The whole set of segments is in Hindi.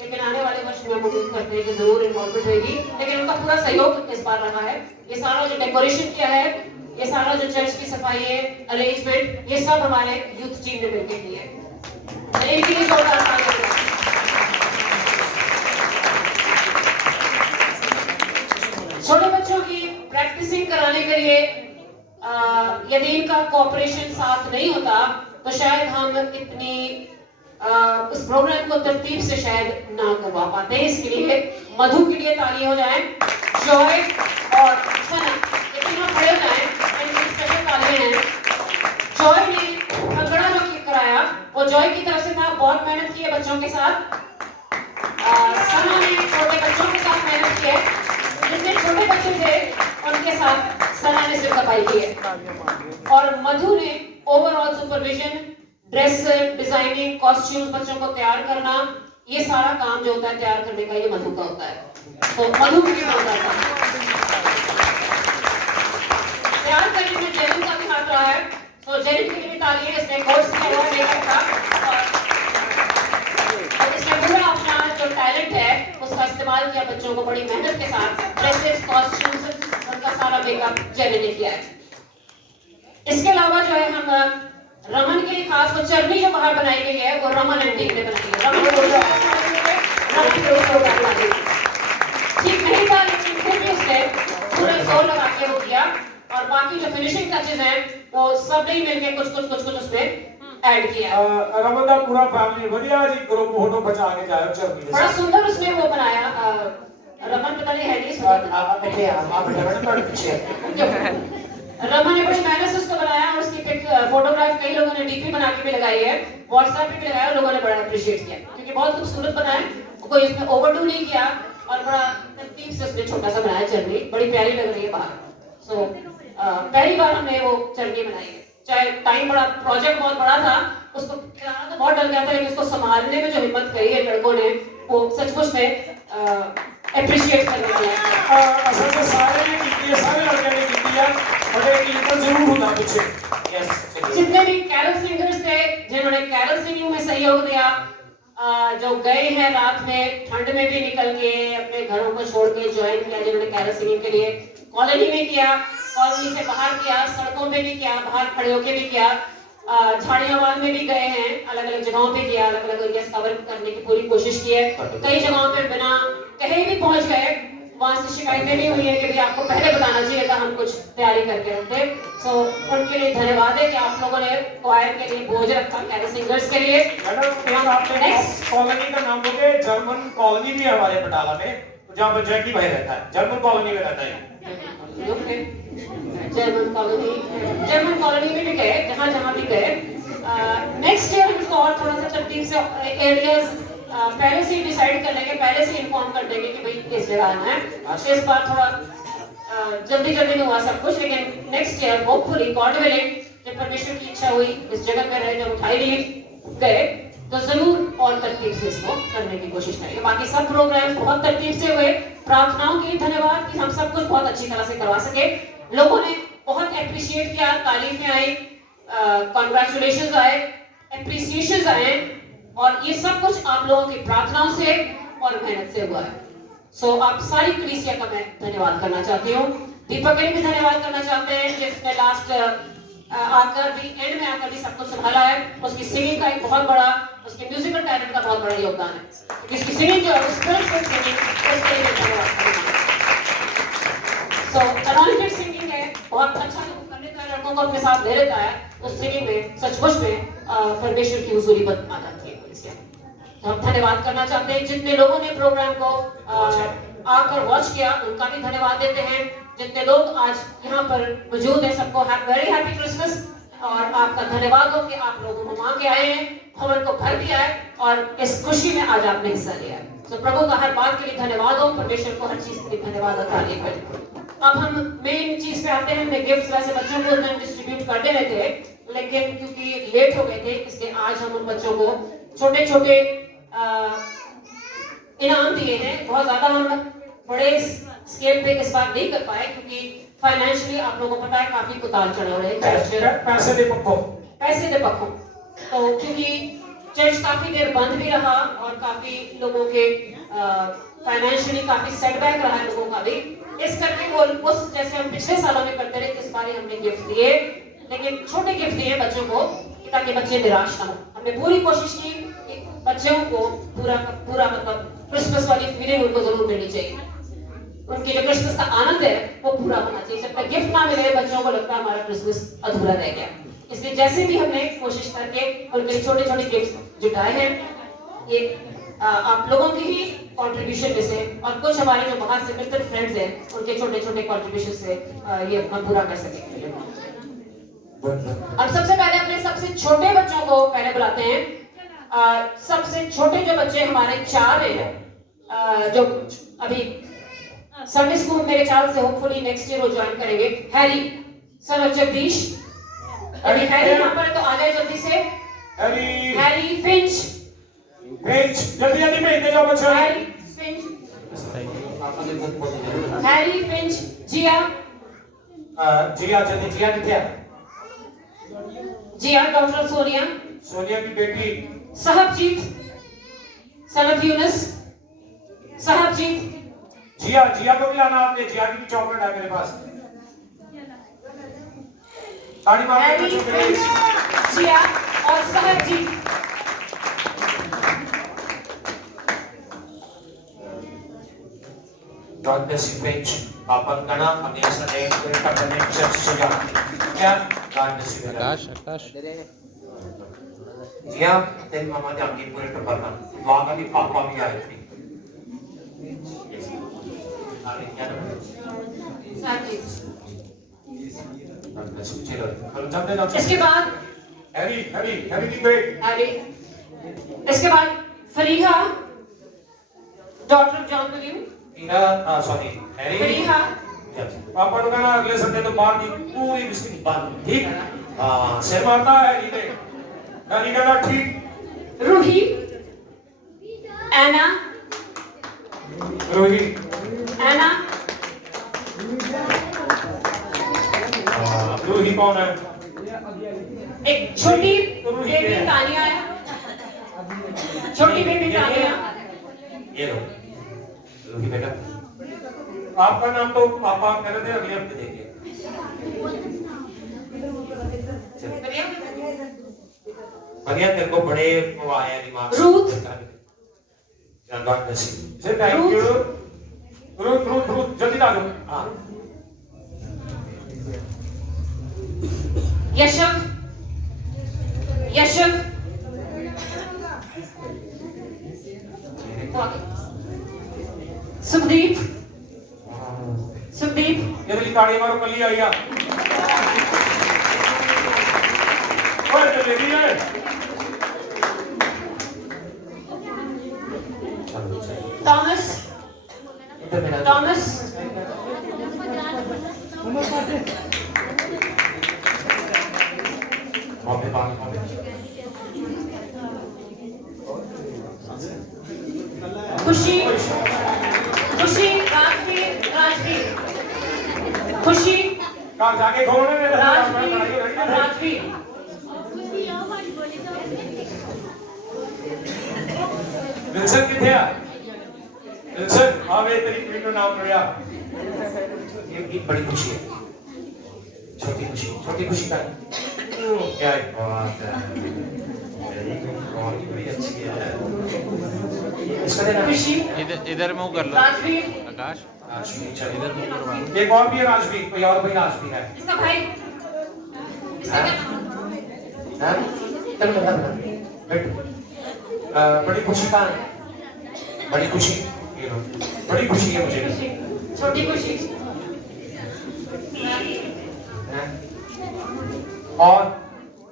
लेकिन आने वाले वर्ष में हम उम्मीद करते हैं कि जरूर इन्वॉल्वमेंट होगी। लेकिन उनका पूरा सहयोग इस बार रहा है। ये सारा जो डेकोरेशन किया है, ये सारा जो चर्च की सफाई है, अरेंजमेंट, ये सब हमारे यूथ टीम ने मिलकर की है। इनकी भी जोरदार तालियां। छोटे बच्चों की प्रैक्टिसिंग कराने के लिए यदि इनका कोऑपरेशन साथ नहीं होता तो शायद हम इतनी इस प्रोग्राम को तरतीब से शायद ना करवा पाते। इसके लिए मधु के लिए तालियां हो जाएं, जॉय और सना ये तीनों खड़े हो जाएं, इनकी स्पेशल तालियां हैं। जॉय ने भंगड़ा जो कराया वो जॉय की तरफ से था, बहुत मेहनत की है बच्चों के साथ। सना ने छोटे बच्चों के साथ मेहनत की है, जितने छोटे बच्चे थे उनके साथ सना ने सिर्फ सफाई की है। और मधु ने overall supervision, dress designing, costumes बच्चों को तैयार करना, ये सारा काम जो होता है तैयार करने का ये मधु का होता है। तो मधु की होता है तैयार करने में जैन का भी हाथ रहा है। तो जैन के लिए भी तालियां, इसने कोर्स किया हुआ मेकअप का और इसने पूरा अपना जो टैलेंट है उसका इस्तेमाल किया बच्चों को बड़ी मेहनत के साथ। ड्रेसेस, कॉस्ट्यूम्स, उनका सारा मेकअप जैन ने किया है। इसके अलावा जो है हम रमन के लिए खास वो चरनी जो बाहर बनाई गई है वो रमन एंड टीम ने बनाई है। रमन ठीक नहीं था लेकिन फिर भी उसने पूरा जोर लगा के वो किया और बाकी जो फिनिशिंग टचेस हैं वो सब ने मिलके कुछ उसमें ऐड किया। रमन का पूरा फैमिली बढ़िया जी ग्रुप फोटो बचा के जाए चरनी के बड़ा सुंदर उसने वो बनाया। रमन पता नहीं है नहीं रमन ने बड़ी मेहनत से उसको बनाया और उसकी पिक फोटोग्राफ कई लोगों ने डीपी बना के भी लगाई है, व्हाट्सएप पे भी लगाया, लोगों ने बड़ा अप्रिशिएट किया क्योंकि बहुत खूबसूरत बनाया, कोई इसमें ओवरडू नहीं किया और बड़ा तरतीब से उसने छोटा सा बनाया चरनी, बड़ी प्यारी लग रही है बाहर। सो पहली बार हमने वो चरनी बनाई है, चाहे टाइम बड़ा, प्रोजेक्ट बहुत बड़ा था, उसको कराना तो बहुत डर गया था लेकिन उसको संभालने में जो हिम्मत करी है लड़कों ने वो सचमुच में अप्रिशिएट करने वाला है। असल में सारे लड़के ने की है और एक लीडर जरूर होता पीछे। यस, जितने भी कैरल सिंगर्स थे जिन्होंने कैरल सिंगिंग में सहयोग दिया, जो गए हैं रात में ठंड में भी निकल के अपने घरों को छोड़ के ज्वाइन किया, जिन्होंने कैरल सिंगिंग के लिए कॉलोनी में किया, कॉलोनी से बाहर किया, सड़कों में भी किया, बाहर खड़े होके भी किया, झाड़ियावाल में भी गए हैं, अलग अलग जगहों पे किया, अलग अलग एरियाज कवर करने की पूरी कोशिश की है। कई जगहों पे बिना कहीं भी पहुंच गए, वहां से शिकायतें भी हुई है कि भाई आपको पहले बताना चाहिए था, हम कुछ तैयारी करके रखते। सो उनके लिए धन्यवाद है कि आप लोगों ने क्वायर के लिए बोझ रखा, कैरल सिंगर्स के लिए। मैडम आपने कॉलोनी का नाम बोले, जर्मन कॉलोनी भी है हमारे बटाला में, जहाँ जैकी भाई रहता है, जर्मन कॉलोनी में रहता है। जर्मन कॉलोनी में भी गए, जहाँ भी गए। नेक्स्ट ईयर हम इसको और थोड़ा सा तरतीब से एरियाज पहले से ही डिसाइड कर लेंगे, पहले से इन्फॉर्म कर देंगे कि भाई किस जगह आना है। इस बार थोड़ा जल्दी में हुआ सब कुछ, लेकिन next year hopefully God willing जब परमेश्वर की इच्छा हुई, इस जगह पे रहे, जब उठाई नहीं गए तो जरूर और तरतीब से इसको करने की कोशिश करेंगे। बाकी सब प्रोग्राम बहुत तरतीब से हुए। प्रार्थनाओं के लिए धन्यवाद कि हम सब कुछ बहुत अच्छी तरह से करवा सके। लोगों ने बहुत एप्रिशिएट किया, तारीफें आई, कॉन्ग्रेचुलेशंस आए, एप्रिसिएशंस आए और ये सब कुछ आप लोगों की प्रार्थनाओं से और मेहनत से हुआ है। सो आप सारी कलीसिया का मैं धन्यवाद करना चाहती हूँ। दीपक के लिए भी धन्यवाद करना चाहते हैं जिसने लास्ट आकर भी एंड में आकर भी सब कुछ संभाला है। उसकी सिंगिंग का एक बहुत बड़ा, उसके म्यूजिकल टैलेंट का बहुत बड़ा योगदान है। इसकी सिंगिंग जो है स्पिरिचुअल सिंगिंग, उसके लिए धन्यवाद करना। सो अनॉइंटेड सिंगिंग है, बहुत अच्छा कर लेता है, लड़कों को अपने साथ ले लेता है, उस सिंगिंग में सचमुच में परमेश्वर की हुजूरी आ जाती है। तो हम धन्यवाद करना चाहते हैं जितने लोगों ने प्रोग्राम को आकर वॉच किया, उनका भी धन्यवाद देते हैं। जितने लोग आज यहाँ पर मौजूद हैं सबको वेरी हैप्पी क्रिसमस और आपका धन्यवाद हो कि आप लोग घुमा के आए हैं, भवन को भर दिया है और इस खुशी में आज आपने हिस्सा लिया है। तो प्रभु का हर बात के लिए धन्यवाद हो, परमेश्वर को हर चीज के लिए धन्यवाद और तारीफ करें। अब हम मेन चीज पे आते हैं। हमने गिफ्ट्स वैसे बच्चों को उधर डिस्ट्रीब्यूट कर देने थे, लेकिन क्योंकि लेट हो गए थे इसलिए आज हम उन बच्चों को छोटे छोटे इनाम दिए हैं। बहुत ज्यादा हम बड़े स्केल पे इस बार नहीं कर पाए क्योंकि फाइनेंशियली आप लोगों को पता है काफी उतार चढ़ाव रहे, पैसे दे पक्कों। तो क्योंकि चर्च काफी देर बंद भी रहा और काफी लोगों के फाइनेंशियली काफी सेटबैक रहा लोगों का भी। इस करके वो उस जैसे हम पिछले सालों में करते रहे, इस बार हमने गिफ्ट दिए, लेकिन छोटे गिफ्ट दिए बच्चों को ताकि बच्चे निराश ना हो। हमने पूरी कोशिश की कि बच्चों को पूरा मतलब क्रिसमस वाली फीलिंग उनको जरूर मिलनी चाहिए, उनकी जो क्रिसमस का आनंद है वो पूरा होना चाहिए। जब तक गिफ्ट ना मिले बच्चों को लगता है हमारा क्रिसमस अधूरा रह गया। इसलिए जैसे भी हमने कोशिश करके उनके छोटे छोटे गिफ्ट जुटाए हैं, ये आप लोगों की ही कंट्रीब्यूशन में से और कुछ हमारे जो बाहर से मित्र फ्रेंड्स हैं उनके छोटे छोटे कंट्रीब्यूशन से ये अपना पूरा कर सकेंगे। अब सबसे पहले अपने सबसे छोटे बच्चों को पहले बुलाते हैं। सबसे छोटे जो बच्चे हमारे 4 हैं जो अभी संडे स्कूल मेरे ख्याल से होपफुली नेक्स्ट ईयर वो ज्वाइन करेंगे। हैरी सन ऑफ जगदीश, अभी हैरी यहाँ पर तो आ जाए जल्दी से। हैरी फिंच जल्दी जल्दी भेज दे जाओ बच्चों। हैरी फिंच, हैरी फिंच, जिया जिया जल्दी, जिया किथे? जिया डॉक्टर सोनिया, सोनिया की बेटी। साहबजीत सन ऑफ यूनुस, साहबजीत। जिया, जिया को भी लाना आपने, जिया की भी चॉकलेट है मेरे पास। ताड़ी मारो हैरी बच्चों के लिए। फिंच, जिया और साहबजीत। God bless you, Finch. Papan ka na, kami sa name ko yung pag-connect siya sa siya. Kaya, God bless you. आकाश जिया, तेरी मामा ने आपकी पूरे टब्बर का वहाँ का भी पापा भी आए थे। साहबजीत। God bless you. चलो, चलो जब दे जाओ। इसके बाद हैरी की बेटी। हैरी, इसके बाद Fariha daughter of John William, sorry, Harry. Fariha. पापा ने कहा अगले संडे तो बाहर की पूरी बिस्किट बंद, ठीक? हाँ, सिर मारता है हैरी ने। हैरी कहना ठीक। रूही, एना, रूही। एना, रूही कौन है? एक छोटी रूही बेबी है। तानिया है, छोटी बेबी तानिया। ये लो, रूही बेटा। आपका नाम तो पापा कह रहे थे अगले हफ्ते देंगे। बढ़िया, तेरे को बड़े वो आए हैं दिमाग में। Ruth. God bless you. Say thank you. Ruth, जल्दी डालो। हाँ। यशव, सुखदीप, ये तो लिखाड़ी मारो कल ही आई आ। ओए तो लेडी है। थॉमस, खुशी, राजवीर, खुशी, कहाँ जाके घूमने में राजवीर। विल्सन किथे आ? विल्सन, हाँ वे तेरी क्वीन का नाम लिया। ये बड़ी खुशी है। छोटी खुशी का है। क्या बात है। बड़ी अच्छी है। इसका देना खुशी, इधर मुंह कर लो राजवीर, आकाश राजवीर, चल इधर मुंह करवा। एक और भी है राजवीर, कोई और भी राजवीर है। इसका भाई, इसका क्या नाम? चल बता बैठ। बड़ी खुशी का है। बड़ी खुशी, ये लो। बड़ी खुशी है मुझे। छोटी खुशी, और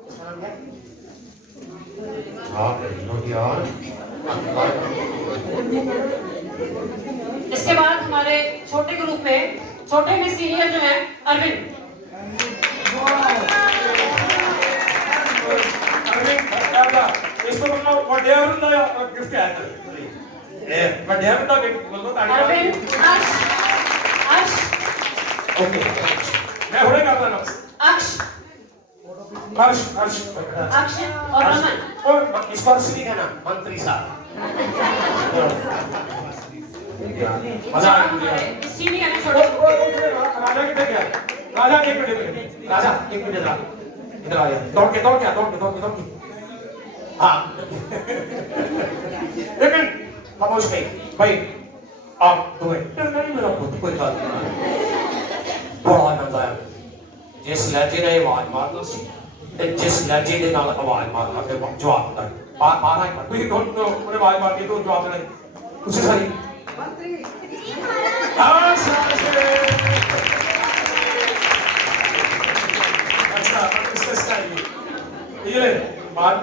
इसका नाम क्या? हाँ यार। इसके बाद हमारे छोटे ग्रुप में छोटे में सीनियर जो है अरविंद। इसको मतलब वड्या ਹੁੰਦਾ गिफ्ट है ए वड्या ਹੁੰਦਾ गिफ्ट बोलो ताड़ी अरविंद, अक्ष, ओके मैं होने कर रहा हूं अक्ष, हर्ष हर्ष अक्षय और रमन। और इसको हर्ष नहीं कहना, मंत्री साहब। मजा आ गया। सीढ़ी आने छोड़ो। राजा किधर गया? राजा एक मिनट राजा एक मिनट इधर आ गया। दौड़ के हाँ लेकिन खामोश नहीं भाई, आप तुम्हें नहीं मेरा खुद कोई बात नहीं, बड़ा आनंद आया जिस लहजे ने आवाज मारना सी ते जिस लहजे दे नाल आवाज मारना ते जवाब दा मारना ही कोई दोनों उन्हें आवाज मार दी तो जवाब देना उसे सारी हाँ अच्छा इसका स्टाइल ये 1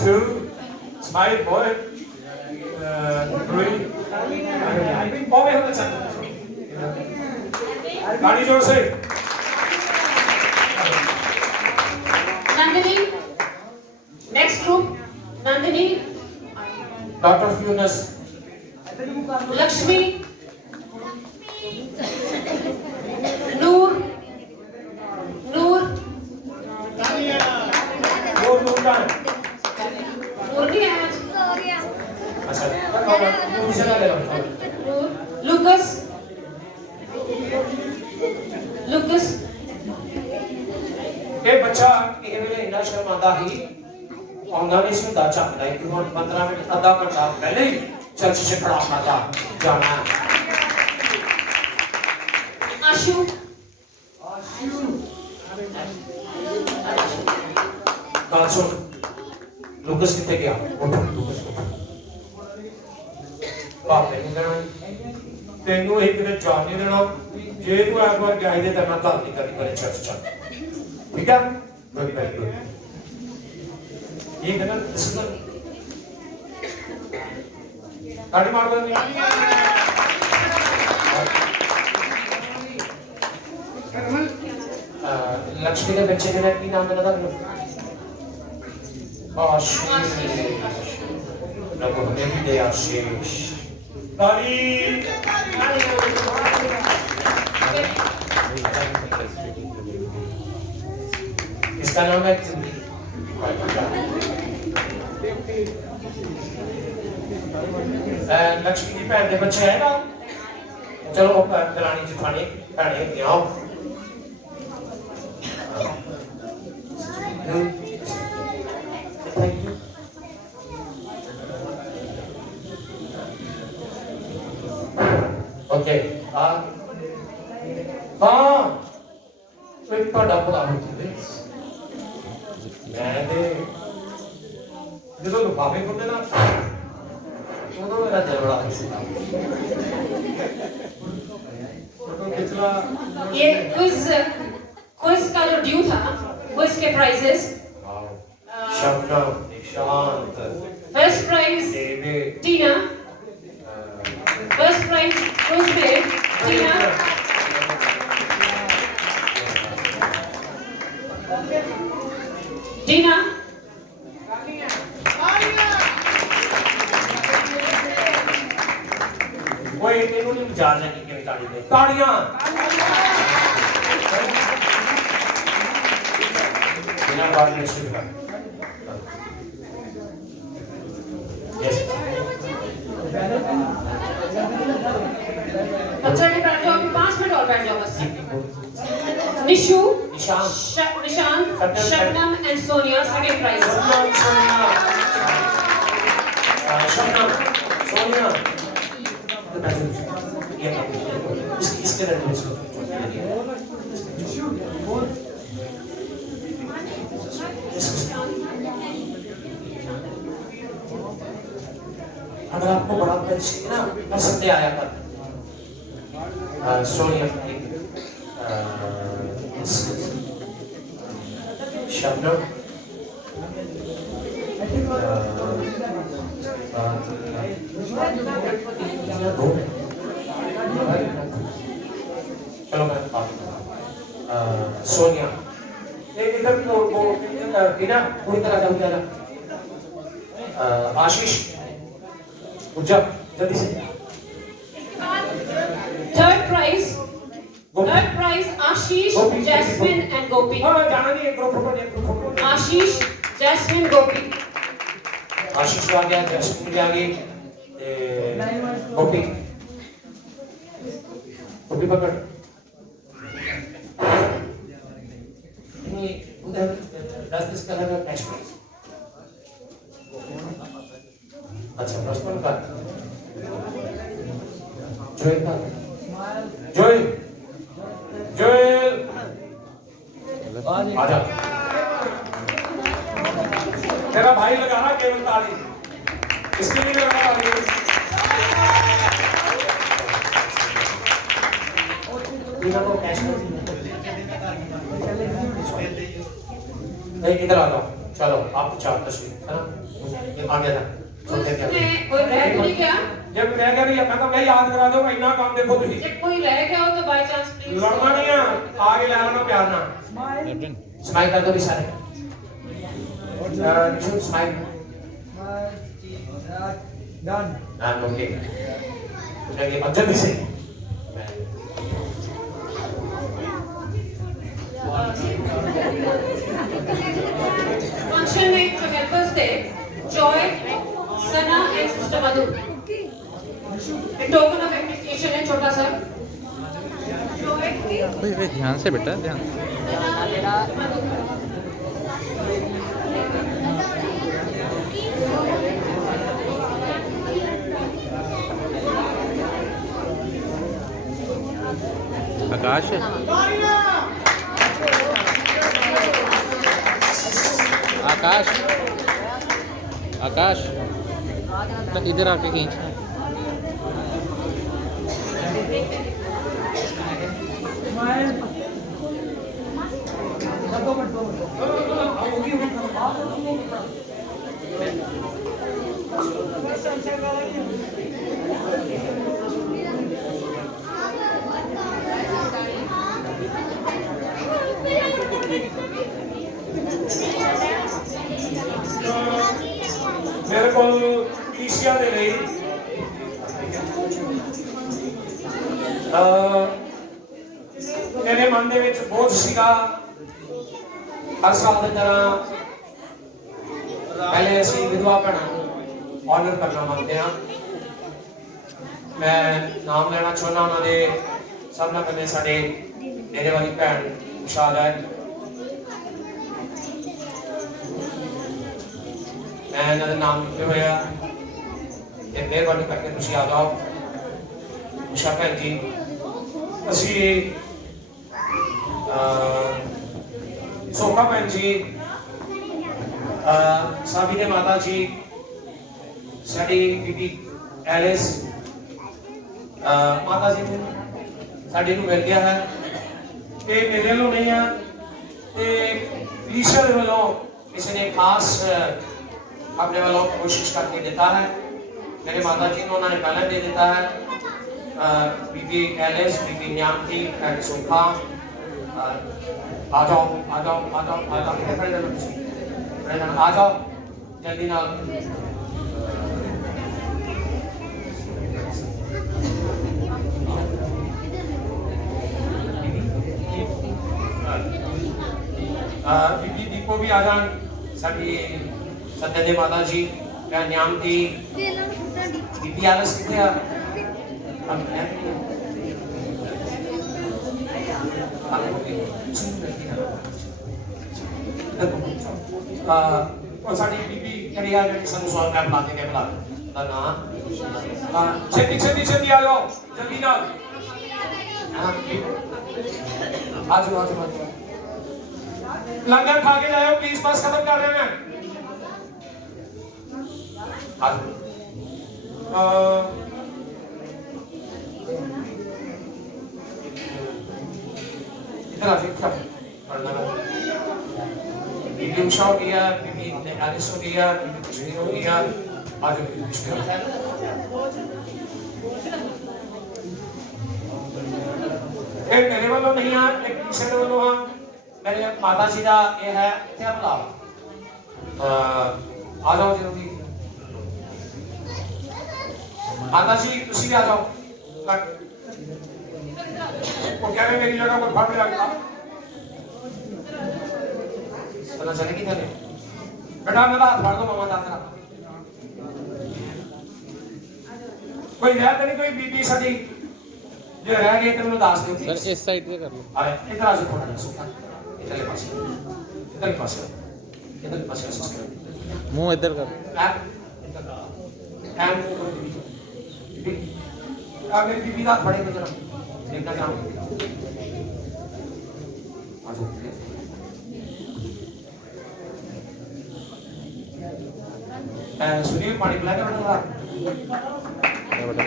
2 smile boy 3 और होना चाहिए गाड़ी जोर से Nandini next group Nandini doctor Yunus Lakshmi Noor Noor Noor का है नूर नहीं है आज अच्छा नूर से ना ले लो नूर लुकस लुकस ये बच्चा ये वेले इंदा शर्मांदा ही आंदा नहीं सुनता चाहता है कि 15 मिनट आधा घंटा पहले ही चर्च से खड़ा होना था जाना है आशु कल सुन लुकस कितने गया उठ लुकस बाप ने कहना तेनू एक दिन जान नहीं देना जे तू एक बार गया दे तेरे गल नहीं करनी मेरे चर्च चल ठीक है गुड वेरी गुड ये कहना डिसिप्लिन ताड़ी मार दो लक्ष्मी के बच्चे के की नाम देना था आशीष प्रभु हमें भी दे आशीष ताली इसका नाम है लक्ष्मी की भैन के बच्चे है ना चलो दरानी जिठानी भैने आओ थैंक यू ओके हाँ एक ਤੁਹਾਡਾ ਭਲਾ ਹੋ ਜਾਵੇ ਮੈਂ ਤੇ ਜਦੋਂ ਲੁਫਾਫੇ ਖੁੱਲੇ ਨਾ ਉਦੋਂ ਮੇਰਾ ਦਿਲ ਬੜਾ ਖੁਸ਼ਦਾ ਉਦੋਂ ਪਿਛਲਾ ये क्विज क्विज का जो ड्यू था क्विज के prizes Shabnam Nishant first prize David Tina first prize quiz में टीना टीना कोई इन्हों नहीं जान लगी कि ताड़ी दे ताड़ियां बिना बात नहीं शुरू कर यस अच्छा नहीं बैठ जाओ अभी 5 मिनट और बैठ जाओ बस Nishu Nishant Shabnam and Sonia second prize Shabnam Sonia इसके रंग इसको अगर आपको बड़ा चाहिए ना कर सकते आया कर सोनिया शबनम चलो मैं सोनिया इधर टीना पूरी तरह जल्दी आना आशीष उज्जा जल्दी से थर्ड प्राइज वो Third prize Ashish, Gopi, Jasmine Gopi. and Gopi. हाँ जाना नहीं एक group photo Ashish, Jasmine, Gopi. आशीष आ गया, जैस्मिन भी आ गई, गोपी गोपी पकड़ उधर 10 कलर का कैश प्राइस। अच्छा पर्सनल का जोएल का जोएल जोएल आजा तेरा भाई लगा रहा केवल ताली इसके लिए लगा ताली इधर को कैश नहीं इधर आ जाओ चलो आप चार तस्वीर है ना ये आ गया था छोटे क्या उसमें कोई रह भी नहीं गया। जब रह गया नहीं मैं तो मैं याद करा दूं इतना काम देखो तुम जब कोई रह गया हो तो बाय चांस प्लीज लड़ना नहीं है आगे ले आना प्यार ना स्माइल कर दो भी सारे you should smile Done. and okay चलिए अब जल्दी से फंक्शन में जो हेल्पर्स थे जॉय सना एंड सिस्टर मधु एक टोकन ऑफ एप्रिसिएशन है छोटा सा जॉय ध्यान से बेटा ध्यान आकाश आकाश आकाश तो इधर आके खींचना Smile. मेरे को ईशिया दे रही मेरे मन ਦੇ ਵਿੱਚ ਬੋਝ ਸੀਗਾ ਹਰ ਸਾਲ ਦੀ ਤਰ੍ਹਾਂ ਪਹਿਲੇ ਅਸੀਂ ਵਿਧਵਾ ਭੈਣਾਂ ਨੂੰ ਆਨਰ ਕਰਨਾ ਮੰਗਦੇ ਹਾਂ ਮੈਂ ਨਾਮ ਲੈਣਾ ਚਾਹੁੰਦਾ ਉਹਨਾਂ ਦੇ ਸਭ ਨਾਲ ਪਹਿਲੇ ਸਾਡੇ ਡੇਰੇ ਵਾਲੀ ਭੈਣ ਵਿਸ਼ਾਲ ਹੈ ਮੈਂ ਇਹਨਾਂ ਦਾ ਨਾਮ ਲਿਖਿਆ ਹੋਇਆ ਤੇ ਮਿਹਰਬਾਨੀ ਕਰਕੇ ਤੁਸੀਂ ਆ ਜਾਓ ਉਸ਼ਾ ਭੈਣ ਜੀ ਅਸੀਂ सोखा बहन जी साबी ने माता जी साड़ी बीबी एलिस माता जी ने साड़ी ਨੂੰ ਮਿਲ ਗਿਆ ਹੈ ਤੇ ਮੇਰੇ ਵੱਲੋਂ ਨਹੀਂ ਆ ਤੇ ਈਸ਼ਵਰ ਵੱਲੋਂ ਕਿਸੇ ਨੇ ਖਾਸ ਆਪਣੇ ਵੱਲੋਂ ਕੋਸ਼ਿਸ਼ ਕਰਕੇ ਦਿੱਤਾ ਹੈ ਮੇਰੇ ਮਾਤਾ ਜੀ ਨੂੰ ਉਹਨਾਂ ਨੇ ਪਹਿਲਾਂ ਦੇ ਦਿੱਤਾ ਹੈ बीबी एलिस बीबी न्यामती एंड सोखा आ जाओ आ जाओ आ जाओ आ जाओ खड़े रहना आ जाओ जल्दी ना बीबी दीपो भी आ जान साडी सत्य माता जी या न्यामती बीबी आलस किथे आ और साड़ी बीबी कड़ी आ जाए संग सवाल मैं बुला के बुला दा ना छेती छेती छेती आ जाओ जल्दी ना आज लंगर खा के जाओ प्लीज बस खत्म कर रहे हैं आज इधर आ जाओ पढ़ना बीबी उषा हो गया बीबी एलिस हो गया बीबी कश्मीर हो गया आज एक मेरे वालों नहीं है एक दूसरे वालों हाँ मेरे माता जी का ये है क्या बुलाओ आ जाओ जल्दी माता जी तुसी भी आ जाओ वो कह रहे मेरी जगह पर फट लगता पता चले कि नहीं बेटा मेरा हाथ फाड़ दो मामा दादा कोई रह तो नहीं कोई बीबी सदी जो रह गए तो मैं दास दो सर इस साइड से कर लो अरे इधर आ जाओ थोड़ा सुन इधर पास इधर पास सिस्टर मुंह इधर कर मेरी बीबी का पड़े तो जरा देखना चाहूँ सुनील पानी पिला के बड़ा ये बेटा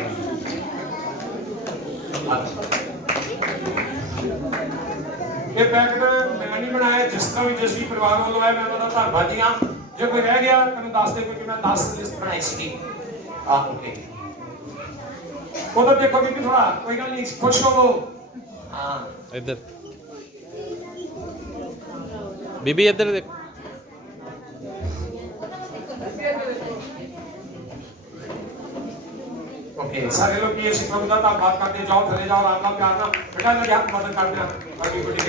ये पैकेट मैं नहीं बनाया जिस तरह भी जिस भी परिवार वालों है मैं बता धन्यवादी हाँ जो कोई रह गया तो मैं दस दे क्योंकि मैं 10 लिस्ट बनाई सी ओके उधर देखो बीबी थोड़ा कोई गल नहीं खुश हो हाँ इधर बीबी इधर देख ओके सारे लोग ये शिक्षक का धन्यवाद करते जाओ चले जाओ आराम प्यार ना बेटा लगे हाथ मदद करते हैं अभी बड़ी